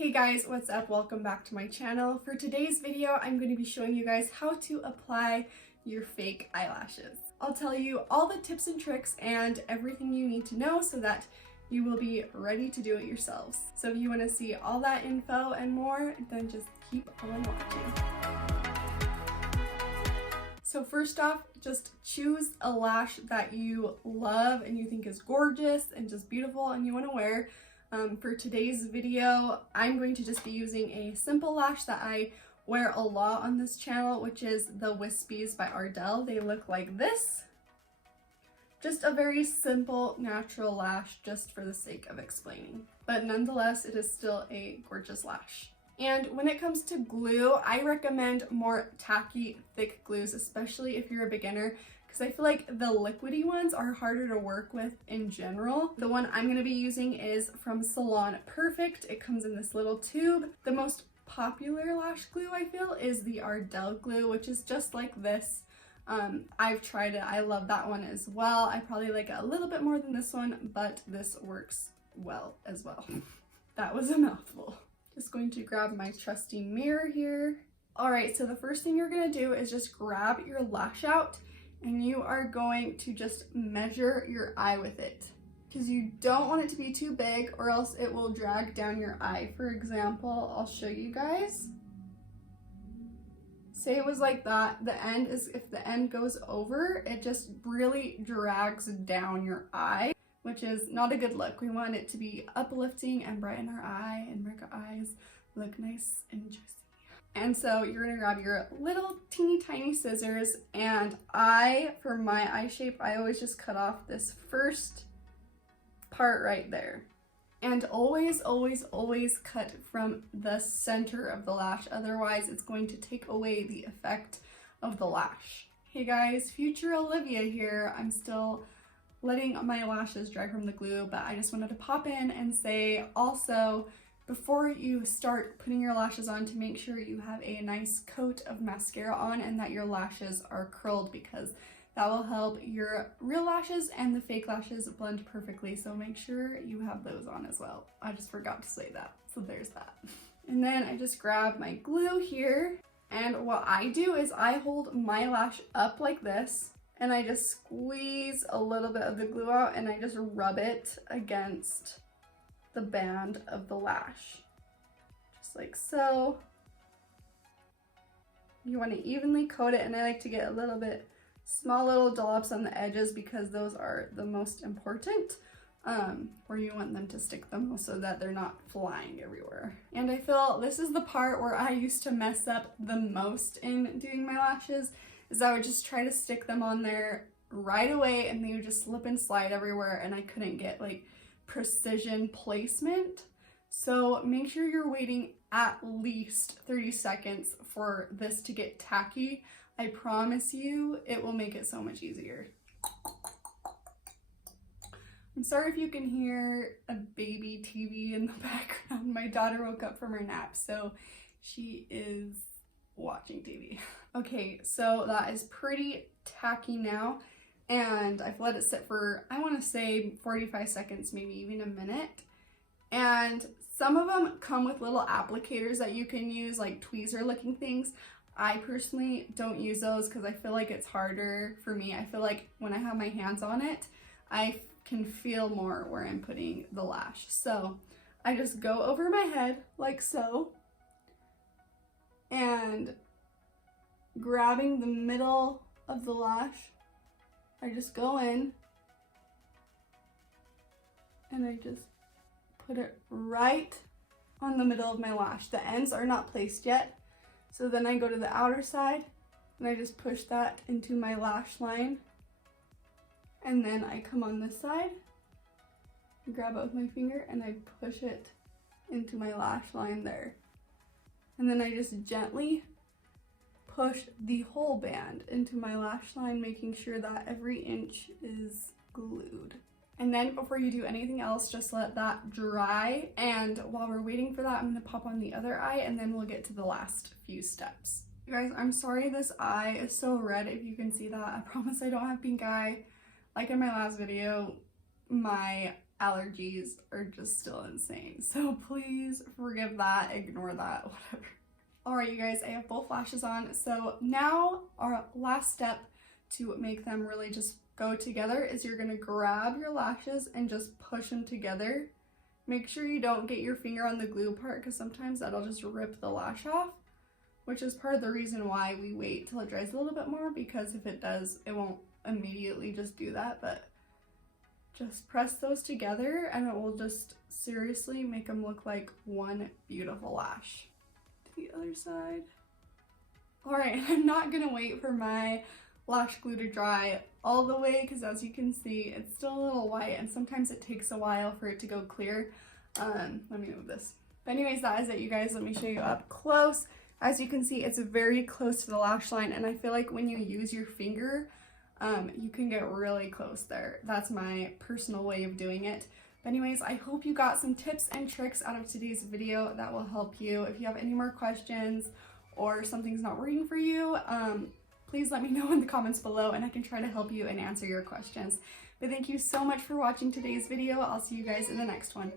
Hey guys, what's up? Welcome back to my channel. For today's video, I'm going to be showing you guys how to apply your fake eyelashes. I'll tell you all the tips and tricks and everything you need to know so that you will be ready to do it yourselves. So if you want to see all that info and more, then just keep on watching. So first off, just choose a lash that you love and you think is gorgeous and just beautiful and you want to wear. For today's video, I'm going to just be using a simple lash that I wear a lot on this channel, which is the Wispies by Ardell. They look like this. Just a very simple, natural lash just for the sake of explaining. But nonetheless, it is still a gorgeous lash. And when it comes to glue, I recommend more tacky, thick glues, especially if you're a beginner, because I feel like the liquidy ones are harder to work with in general. The one I'm going to be using is from Salon Perfect. It comes in this little tube. The most popular lash glue I feel is the Ardell glue, which is just like this. I've tried it. I love that one as well. I probably like it a little bit more than this one, but this works well as well. That was a mouthful. Just going to grab my trusty mirror here. All right, so the first thing you're going to do is just grab your lash out and you are going to just measure your eye with it, because you don't want it to be too big or else it will drag down your eye. For example, I'll show you guys. Say it was like that. The end is, if the end goes over, it just really drags down your eye, which is not a good look. We want it to be uplifting and brighten our eye and make our eyes look nice and juicy. And so you're gonna grab your little teeny tiny scissors, and for my eye shape, I always just cut off this first part right there. And always, always, always cut from the center of the lash, otherwise it's going to take away the effect of the lash. Hey guys, future Olivia here. I'm still letting my lashes dry from the glue, but I just wanted to pop in and say also, before you start putting your lashes on, to make sure you have a nice coat of mascara on and that your lashes are curled, because that will help your real lashes and the fake lashes blend perfectly. So make sure you have those on as well. I just forgot to say that. So there's that. And then I just grab my glue here. And what I do is I hold my lash up like this and I just squeeze a little bit of the glue out and I just rub it against the band of the lash, just like so. You want to evenly coat it, and I like to get a little bit small little dollops on the edges because those are the most important, where you want them to stick the most so that they're not flying everywhere. And I feel this is the part where I used to mess up the most in doing my lashes, is I would just try to stick them on there right away and they would just slip and slide everywhere and I couldn't get like precision placement. So make sure you're waiting at least 30 seconds for this to get tacky. I promise you it will make it so much easier. I'm sorry if you can hear a baby TV in the background. My daughter woke up from her nap, so she is watching TV. Okay, so that is pretty tacky now. And I've let it sit for, I want to say 45 seconds, maybe even a minute. And some of them come with little applicators that you can use, like tweezer looking things. I personally don't use those because I feel like it's harder for me. I feel like when I have my hands on it, I can feel more where I'm putting the lash. So I just go over my head like so, and grabbing the middle of the lash, I just go in and I just put it right on the middle of my lash. The ends are not placed yet. So then I go to the outer side and I just push that into my lash line. And then I come on this side, grab it with my finger, and I push it into my lash line there. And then I just gently push the whole band into my lash line, making sure that every inch is glued. And then before you do anything else, just let that dry. And while we're waiting for that, I'm gonna pop on the other eye and then we'll get to the last few steps. You guys, I'm sorry this eye is so red if you can see that. I promise I don't have pink eye. Like in my last video, my allergies are just still insane. So please forgive that, ignore that, whatever. Alright, you guys, I have both lashes on. So now our last step to make them really just go together is you're going to grab your lashes and just push them together. Make sure you don't get your finger on the glue part because sometimes that'll just rip the lash off, which is part of the reason why we wait till it dries a little bit more, because if it does, it won't immediately just do that. But just press those together and it will just seriously make them look like one beautiful lash. To the other side. Alright, I'm not gonna wait for my lash glue to dry all the way because as you can see, it's still a little white and sometimes it takes a while for it to go clear. Let me move this. But anyways, that is it, you guys. Let me show you up close. As you can see, it's very close to the lash line, and I feel like when you use your finger, you can get really close there. That's my personal way of doing it. But anyways, I hope you got some tips and tricks out of today's video that will help you. If you have any more questions or something's not working for you, please let me know in the comments below and I can try to help you and answer your questions. But thank you so much for watching today's video. I'll see you guys in the next one.